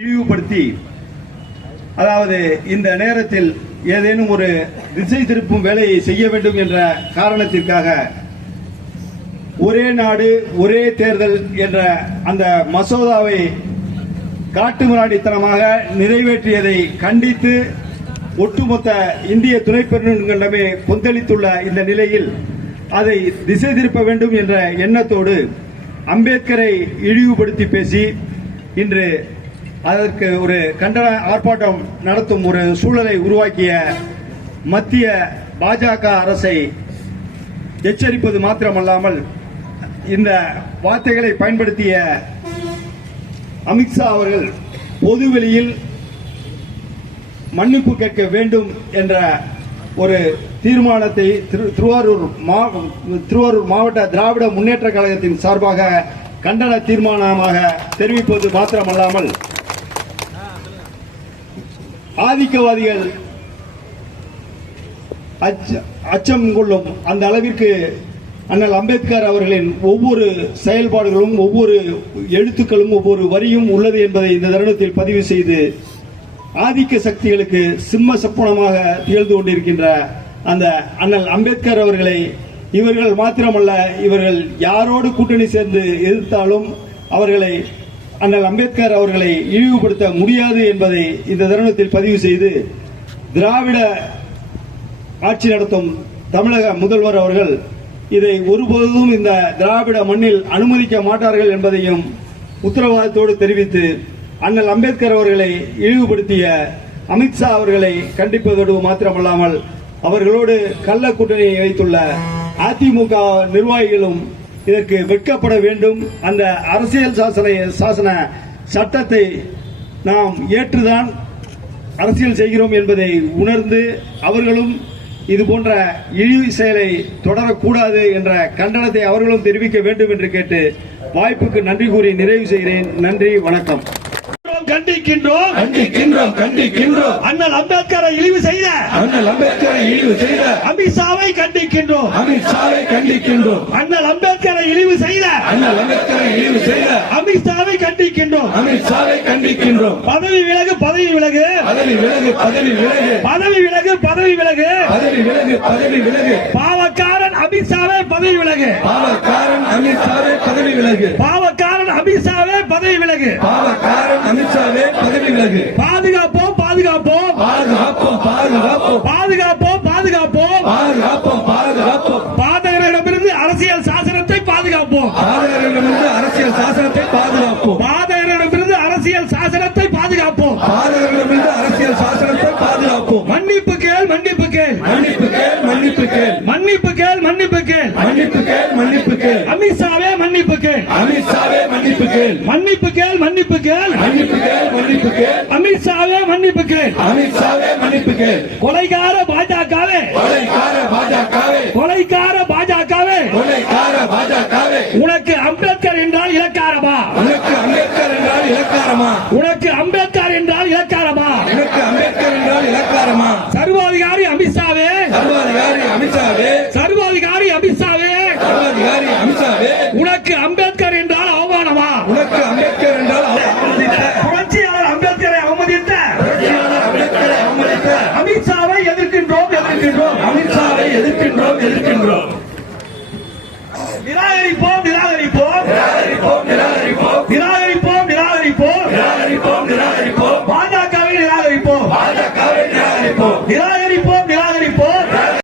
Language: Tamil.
இழிவுபடுத்தி, அதாவது இந்த நேரத்தில் ஏதேனும் ஒரு திசை திருப்பும் வேலையை செய்ய வேண்டும் என்ற காரணத்திற்காக ஒரே நாடு ஒரே தேர்தல் என்ற அந்த மசோதாவை காட்டுமிராண்டித்தனமாக நிறைவேற்றியதை கண்டித்து ஒட்டுமொத்த இந்திய துணை பெருநிறுவனமே கொந்தளித்துள்ள இந்த நிலையில் அதை திசை திருப்ப வேண்டும் என்ற எண்ணத்தோடு அம்பேத்கரை இழிவுபடுத்தி பேசி இன்று அதற்கு ஒரு கண்டன ஆர்ப்பாட்டம் நடத்தும் ஒரு சூழலை உருவாக்கிய மத்திய பாஜக அரசை எச்சரிப்பது மாத்திரமல்லாமல் இந்த வார்த்தைகளை பயன்படுத்திய அமித்ஷா அவர்கள் பொதுவெளியில் மன்னிப்பு கேட்க வேண்டும் என்ற ஒரு தீர்மானத்தை திருவாரூர் மாவட்ட திராவிட முன்னேற்ற கழகத்தின் சார்பாக கண்டன தீர்மானமாக தெரிவிப்பது மாத்திரமல்லாமல் ஆதிக்கவாதிகள் அச்சம் கொள்ளும் அந்த அளவிற்கு அண்ணல் அம்பேத்கர் அவர்களின் ஒவ்வொரு செயல்பாடுகளும் ஒவ்வொரு எழுத்துக்களும் ஒவ்வொரு வரியும் உள்ளது என்பதை இந்த தருணத்தில் பதிவு செய்து ஆதிக்க சக்திகளுக்கு சிம்ம சப்பனமாக திகழ்ந்து கொண்டிருக்கின்ற அந்த அண்ணல் அம்பேத்கர் அவர்களை இவர்கள் மாத்திரமல்ல, இவர்கள் யாரோடு கூட்டணி சேர்ந்து எதிர்த்தாலும் அவர்களை அண்ணல் அம்பேத்கர் அவர்களை இழிவுபடுத்த முடியாது என்பதை இந்த தருணத்தில் பதிவு செய்து, திராவிட ஆட்சி நடத்தும் தமிழக முதல்வர் அவர்கள் இதை ஒருபோதும் இந்த திராவிட மண்ணில் அனுமதிக்க மாட்டார்கள் என்பதையும் உத்தரவாதத்தோடு தெரிவித்து, அண்ணல் அம்பேத்கர் அவர்களை இழிவுபடுத்திய அமித்ஷா அவர்களை கண்டிப்பதோடு மாத்திரமல்லாமல் அவர்களோடு கள்ள கூட்டணியை வைத்துள்ள அதிமுக நிர்வாகிகளும் இதற்கு வெட்கப்பட வேண்டும். அந்த அரசியல் சாசன சட்டத்தை நாம் ஏற்றுதான் அரசியல் செய்கிறோம் என்பதை உணர்ந்து அவர்களும் இது போன்ற இழிவு செயலை தொடரக்கூடாது என்ற கண்டனத்தை அவர்களும் தெரிவிக்க வேண்டும் என்று கேட்டு வாய்ப்புக்கு நன்றி கூறி நிறைவு செய்கிறேன். நன்றி, வணக்கம். கண்டிக்கின்றோம் கண்டிக்கின்றோம் கண்டிக்கின்றோம் அண்ணல் அம்பேத்கரை இழிவு செய்த அமித்ஷாவை கண்டிக்கின்றோம் அமித்ஷாவை கண்டிக்கின்றோம் அண்ணல் அம்பேத்கரை இழிவு செய்த அமித்ஷாவை கண்டிக்கின்றோம் அமித்ஷாவை கண்டிக்கின்றோம் பதவி விலகு பதவி விலகு பதவி விலகு பதவி விலகு பதவி விலகு பதவி விலகு பதவி விலகு பதவி விலகு பாவக்காரன் அமித்ஷாவே பதவி விலகு பாவக்காரன் அமித்ஷாவே பதவி விலகு பாவக்காரன் அமித்ஷாவே பதவி விலகு பாவக்காரன் அமித்ஷாவே பதவி விலகு பாதுகாப்போம் பாதுகாப்போம் பாதுகாப்போம் பாதுகாப்போம் பாதுகாப்போம் பாதுகாப்போம் பாதுகாப்போம் பாதுகாப்போம் பாதகரிடமிருந்து அரசியல் சாசனத்தை பாதுகாப்போம் பாதகரிடமிருந்து அரசியல் சாசனத்தை பாதுகாப்போம் பாதகரிடமிருந்து அரசியல் சாசனத்தை பாதுகாப்போம் பாதகரிடமிருந்து அரசியல் சாசனத்தை பாதுகாப்போம் மன்னிப்பு கேள் மன்னிப்பு கேள் மன்னிப்பு கேள் மன்னிப்பு கேள் மன்னிப்பு கேள் மன்னிப்பு கேள் மன்னிப்பு கேள் மன்னிப்பு கேள் அமித்ஷாவே மன்னிப்பு கேள் அமித்ஷாவே மன்னிப்பு கேள் மன்னிப்பு கேள் மன்னிப்பு கேள் மன்னிப்பு கேள் மன்னிப்பு கேள் அமித்ஷாவே மன்னிப்பு கேள் அமித்ஷாவே மன்னிப்பு கேள் கொலைகார பாஜகவே கொலைகார பாஜகவே கொலைகார பாஜகவே கொலைகார பாஜகவே உனக்கு அம்பேத்கர் என்றால் இலக்காரமா உனக்கு அம்பேத்கர் என்றால் இலக்காரமா உனக்கு அம்பேத்கர் என்றால் இலக்காரமா உனக்கு அம்பேத்கர் என்றால் இலக்காரமா சர்வாதிகாரி அமித்ஷாவே சர்வாதிகாரி அமித்ஷாவே சர்வாதிகாரி அமித்ஷாவே சர்வாதிகாரி அமித்ஷாவே உனக்கு அம்பேத்கர் என்றால் அவமானமா உனக்கு அம்பேத்கர் என்றால் புரட்சியாளர் அம்பேத்கரை அவமதித்த அம்பேத்கரை அவமதித்த அமித்ஷாவை எதிர்க்கின்றோம் எதிர்க்கின்றோம் அமித்ஷாவை எதிர்க்கின்றோம் எதிர்க்கின்றோம் நிராகரிப்போம் நிராகரிப்போம் நிராகரிப்போம் நிராகரிப்போம் நிராகரிப்போம் நிராகரிப்போம் நிராகரிப்போம் நிராகரிப்போம் பாஜகவை நிராகரிப்போம் பாஜகவை நிராகரிப்போம் நிராகரிப்போம்